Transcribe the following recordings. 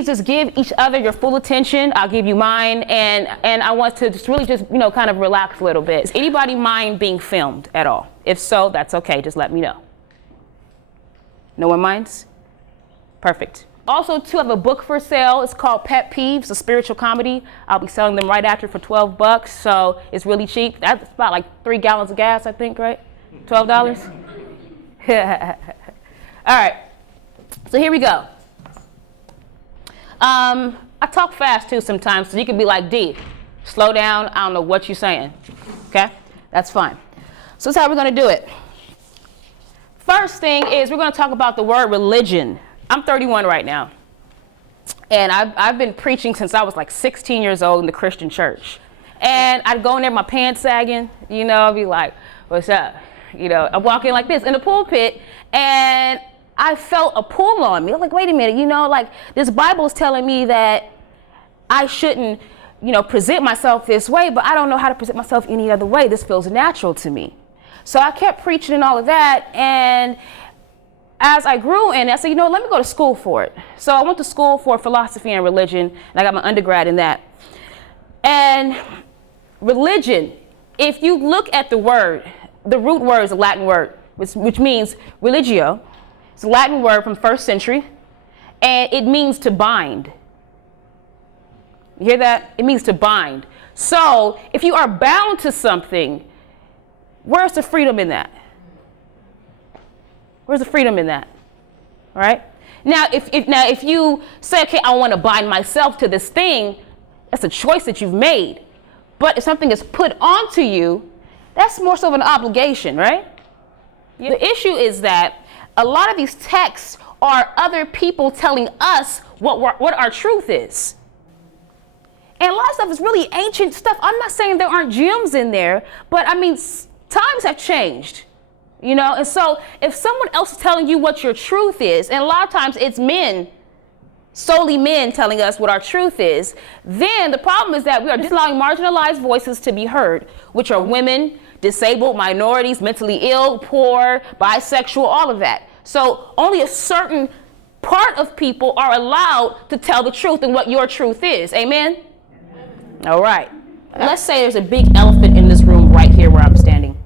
please just give each other your full attention. I'll give you mine, and I want to just really just, kind of relax a little bit. Does anybody mind being filmed at all? If so, that's okay. Just let me know. No one minds? Perfect. Also, too, I have a book for sale. It's called Pet Peeves, a spiritual comedy. I'll be selling them right after for $12, so it's really cheap. That's about like 3 gallons of gas, I think, right? $12? All right, so here we go. I talk fast, too, sometimes, so you can be like, D, slow down. I don't know what you're saying, okay? That's fine. So that's how we're going to do it. First thing is we're going to talk about the word religion. I'm 31 right now, and I've been preaching since I was like 16 years old in the Christian church. And I'd go in there, my pants sagging, I'd be like, what's up? I'm walking like this in the pulpit, and I felt a pull on me. I'm like, wait a minute, like this Bible is telling me that I shouldn't, present myself this way, but I don't know how to present myself any other way. This feels natural to me. So I kept preaching and all of that, and as I grew in, I said, let me go to school for it. So I went to school for philosophy and religion, and I got my undergrad in that. And religion, if you look at the word, the root word is a Latin word, which means religio. It's a Latin word from 1st century, and it means to bind. You hear that? It means to bind. So if you are bound to something, where's the freedom in that? Where's the freedom in that? All right? Now, if you say, okay, I want to bind myself to this thing, that's a choice that you've made. But if something is put onto you, that's more so of an obligation, right? Yeah. The issue is that a lot of these texts are other people telling us what our truth is. And a lot of stuff is really ancient stuff. I'm not saying there aren't gems in there, but I mean, times have changed. And so if someone else is telling you what your truth is, and a lot of times it's men, solely men telling us what our truth is, then the problem is that we are disallowing marginalized voices to be heard, which are women, disabled, minorities, mentally ill, poor, bisexual, all of that. So only a certain part of people are allowed to tell the truth and what your truth is. Amen? All right. Let's say there's a big elephant in this room right here where I'm standing.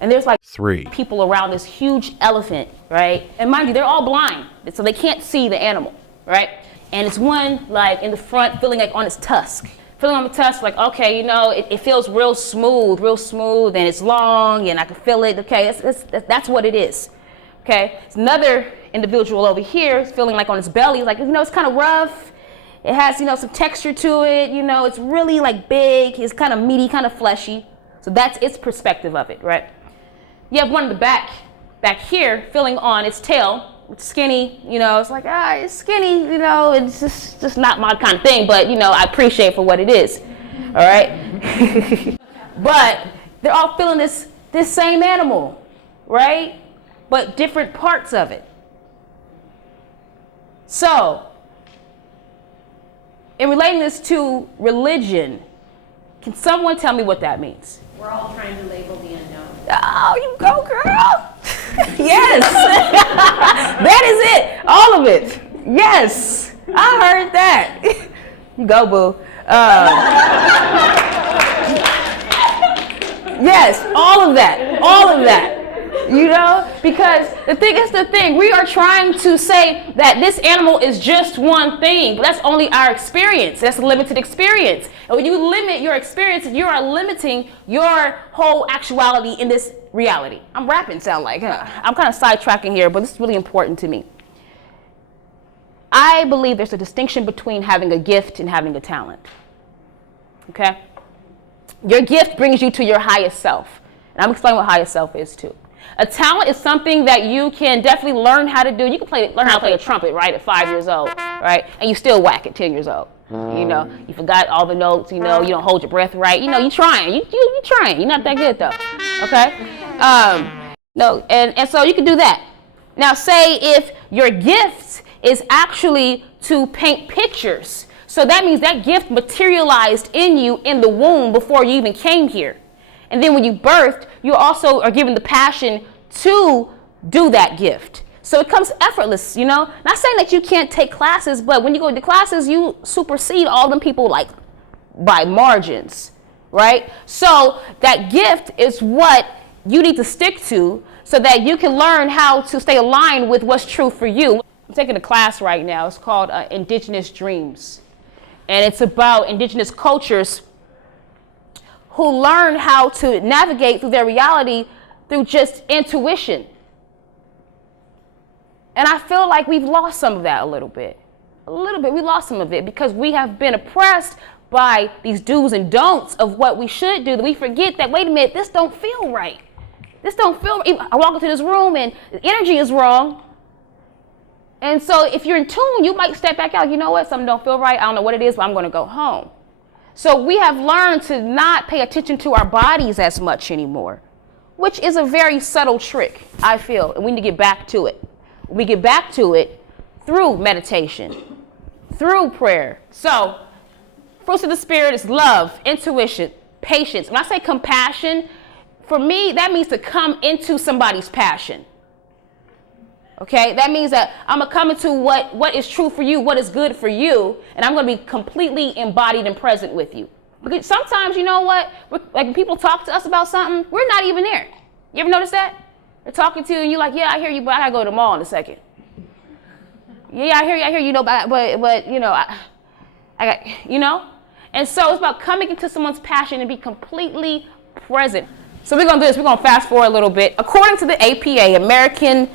And there's like 3 people around this huge elephant, right? And mind you, they're all blind, so they can't see the animal, right? And it's one like in the front feeling like on its tusk. Feeling on the tusk like, okay, it feels real smooth, and it's long, and I can feel it. Okay, that's what it is. Okay, it's another individual over here is feeling like on its belly, like, it's kind of rough. It has, some texture to it. It's really like big. It's kind of meaty, kind of fleshy. So that's its perspective of it, right? You have one in the back here, feeling on its tail. It's skinny, it's like, it's skinny, it's just not my kind of thing, but, I appreciate it for what it is, all right? But they're all feeling this same animal, right? But different parts of it. So, in relating this to religion, can someone tell me what that means? We're all trying to label the unknown. Oh, you go, girl. Yes. That is it. All of it. Yes. I heard that. You go, boo. Yes, all of that. All of that. Because the thing, we are trying to say that this animal is just one thing, but that's only our experience. That's a limited experience. And when you limit your experience, you are limiting your whole actuality in this reality. I'm rapping, sound like, huh? I'm kind of sidetracking here, but this is really important to me. I believe there's a distinction between having a gift and having a talent. Okay? Your gift brings you to your highest self. And I'm explaining what highest self is too. A talent is something that you can definitely learn how to do. You can learn how to play a trumpet, right, at 5 years old, right? And you still whack at 10 years old. You forgot all the notes, you don't hold your breath right. You're trying. You're trying. You're not that good though. Okay? And so you can do that. Now say if your gift is actually to paint pictures. So that means that gift materialized in you in the womb before you even came here. And then when you birthed, you also are given the passion to do that gift. So it comes effortless, you know. Not saying that you can't take classes, but when you go to classes, you supersede all them people like by margins, right? So that gift is what you need to stick to so that you can learn how to stay aligned with what's true for you. I'm taking a class right now. It's called Indigenous Dreams. And it's about indigenous cultures who learn how to navigate through their reality through just intuition. And I feel like we've lost some of that a little bit. We lost some of it because we have been oppressed by these do's and don'ts of what we should do. That we forget that, wait a minute, this don't feel right. This don't feel right. I walk into this room and the energy is wrong. And so if you're in tune, you might step back out. You know what? Something don't feel right. I don't know what it is, but I'm going to go home. So we have learned to not pay attention to our bodies as much anymore, which is a very subtle trick, I feel. And we need to get back to it. We get back to it through meditation, through prayer. So fruits of the Spirit is love, intuition, patience. When I say compassion, for me, that means to come into somebody's passion. Okay, that means that I'm going to come into what is true for you, what is good for you, and I'm going to be completely embodied and present with you. Because sometimes, you know what, like when people talk to us about something, we're not even there. You ever notice that? They're talking to you and you're like, yeah, I hear you, but I got to go to the mall in a second. Yeah, I hear you, know, but you know, I got, you know? And so it's about coming into someone's passion and be completely present. So we're going to do this. We're going to fast forward a little bit. According to the APA, American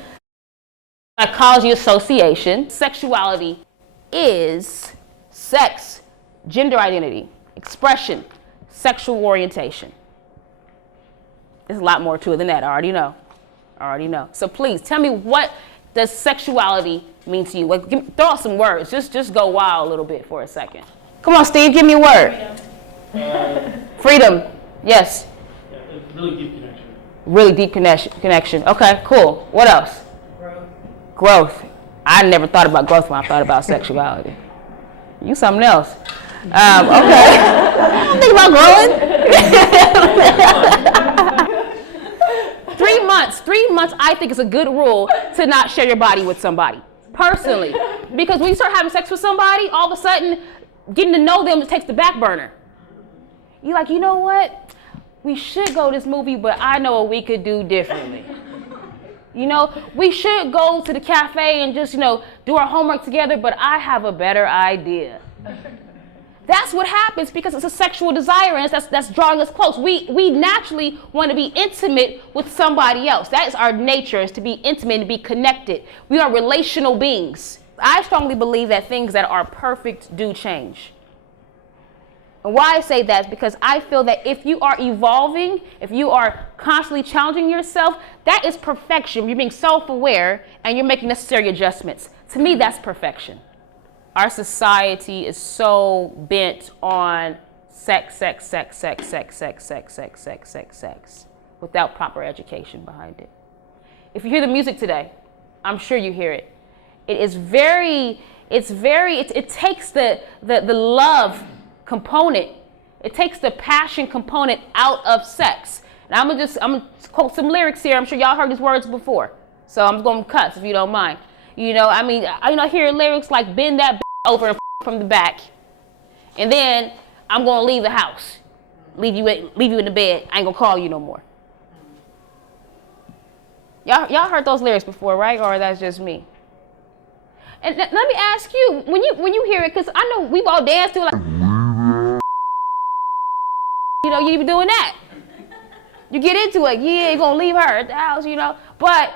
Psychology Association, sexuality is sex, gender identity, expression, sexual orientation. There's a lot more to it than that. I already know. So please tell me, what does sexuality mean to you? Like, throw out some words. Just go wild a little bit for a second. Come on, Steve, give me a word. Freedom. Yes. Yeah, really deep connection. Really deep connection. Okay, cool. What else? Growth. I never thought about growth when I thought about sexuality. You something else. Okay. I don't think about growing. 3 months. 3 months, I think, is a good rule to not share your body with somebody. Personally. Because when you start having sex with somebody, all of a sudden, getting to know them takes the back burner. You're like, you know what? We should go to this movie, but I know what we could do differently. You know, we should go to the cafe and just, you know, do our homework together, but I have a better idea. That's what happens because it's a sexual desire and that's drawing us close. We naturally want to be intimate with somebody else. That is our nature, is to be intimate and be connected. We are relational beings. I strongly believe that things that are perfect do change. And why I say that is because I feel that if you are evolving, if you are constantly challenging yourself, that is perfection. You're being self-aware and you're making necessary adjustments. To me, that's perfection. Our society is so bent on sex, without proper education behind it. If you hear the music today, I'm sure you hear it. It takes the love component. It takes the passion component out of sex. And I'm gonna quote some lyrics here. I'm sure y'all heard these words before. So I'm going to cuss if you don't mind. You know, I mean, I hear lyrics like bend that over and from the back. And then I'm going to leave the house. Leave you in the bed. I ain't going to call you no more. Y'all heard those lyrics before, right? Or that's just me? And let me ask you, when you hear it, because I know we've all danced to it, like, you know, you be doing that. You get into it, yeah, you're going to leave her at the house, you know. But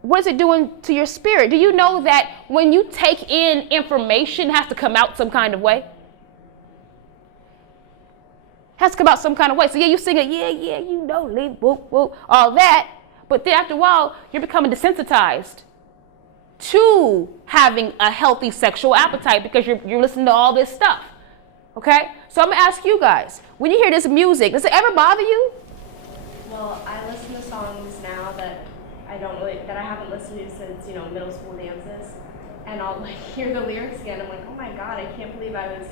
what is it doing to your spirit? Do you know that when you take in information, it has to come out some kind of way? It has to come out some kind of way. So yeah, you sing it, yeah, you know, leave, whoop, whoop, all that. But then after a while, you're becoming desensitized to having a healthy sexual appetite because you're listening to all this stuff. Okay? So I'm going to ask you guys, when you hear this music, does it ever bother you? Well, I listen to songs now that I haven't listened to since, you know, middle school dances. And I'll like hear the lyrics again. I'm like, oh my God, I can't believe I was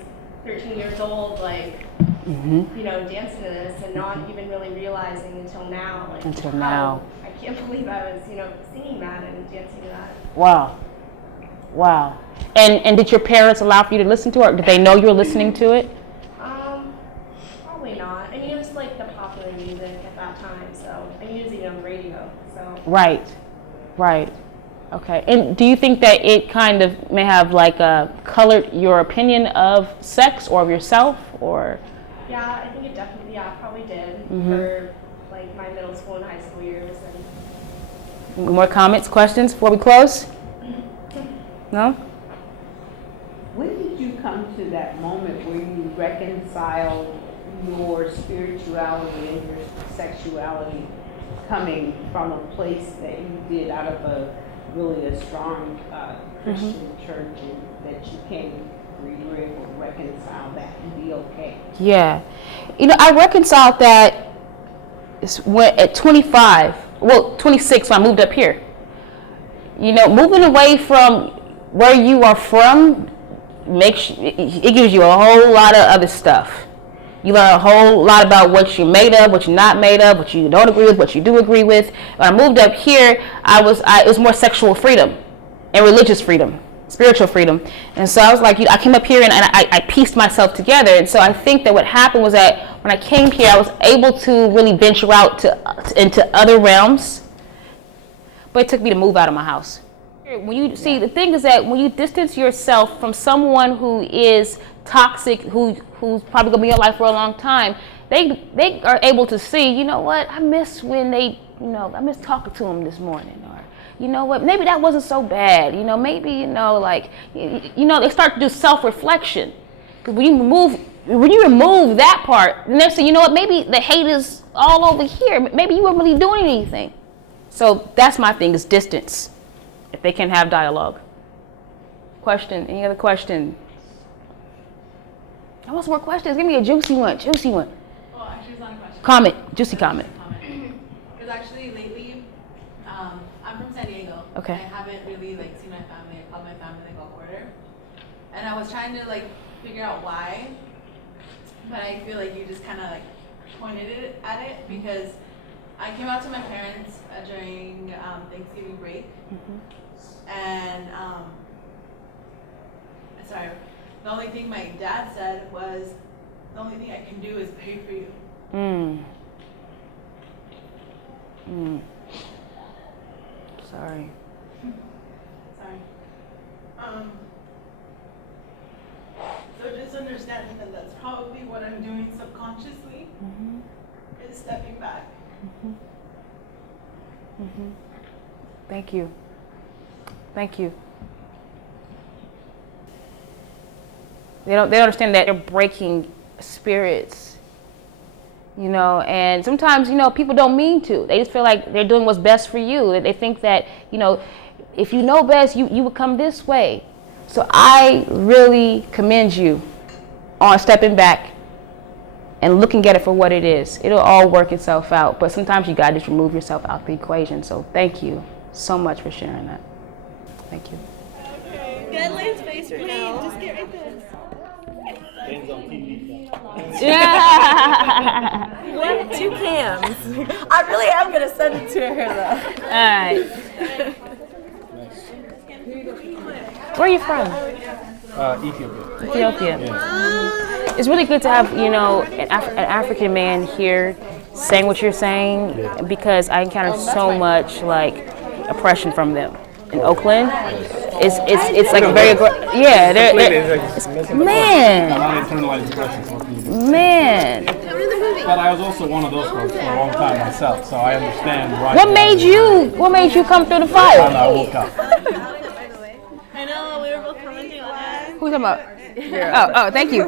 13 years old, like, you know, dancing to this and not even really realizing until now, like, how I can't believe I was, singing that and dancing to that. Wow. Wow. And did your parents allow for you to listen to it, or did they know you were listening to it? Probably not. I mean, it was like the popular music at that time, so I used it on the radio. So. Right. Okay. And do you think that it kind of may have colored your opinion of sex or of yourself, or? Yeah, I think it definitely, probably did for like my middle school and high school years. And more comments, questions before we close? No? When did you come to that moment where you reconciled your spirituality and your sexuality coming from a place that you did out of really a strong Christian church, and that you came where you were able to reconcile that and be okay? Yeah. I reconciled that at 25, 26 when I moved up here. Moving away from where you are from it gives you a whole lot of other stuff. You learn a whole lot about what you're made of, what you're not made of, what you don't agree with, what you do agree with. When I moved up here, it was more sexual freedom and religious freedom, spiritual freedom. And so I was like, I came up here and I pieced myself together. And so I think that what happened was that when I came here, I was able to really venture out into other realms. But it took me to move out of my house. When you see, the thing is that when you distance yourself from someone who is toxic, who's probably gonna be in your life for a long time, they are able to see, you know what, I miss when I miss talking to them this morning, or you know what, maybe that wasn't so bad, maybe they start to do self-reflection. Because when you remove that part, and they say, you know what, maybe the hate is all over here, maybe you weren't really doing anything. So that's my thing, is distance. If they can have dialogue. Question? Any other question? I want some more questions. Give me a juicy one. Well, actually, it's not a question. Comment. Juicy comment. Because actually, lately, I'm from San Diego. Okay. I haven't really seen my family. I called my family a quarter. And I was trying to figure out why. But I feel like you just kind of pointed at it because I came out to my parents during Thanksgiving break. And sorry, the only thing my dad said was, the only thing I can do is pray for you. Sorry. So just understanding that that's probably what I'm doing subconsciously, is stepping back. Thank you. They don't understand that they're breaking spirits, and sometimes, people don't mean to. They just feel like they're doing what's best for you. They think that, if you know best, you would come this way. So I really commend you on stepping back and looking at it for what it is. It'll all work itself out, but sometimes you gotta just remove yourself out the equation. So thank you so much for sharing that. Thank you. Okay. Get Lane's face right now. Just get right there. Lane's on TV. Yeah. What? 2 cams. I really am gonna send it to her though. All right. Where are you from? Ethiopia. Yeah. It's really good to have, an African man here saying what you're saying, because I encountered so much oppression from them in Oakland. It's like very man. But I was also one of those folks for a long time myself, so I understand why. What made you come through the fire? I woke up. I know, we were both commenting on that. Who are you talking about? Oh, thank you.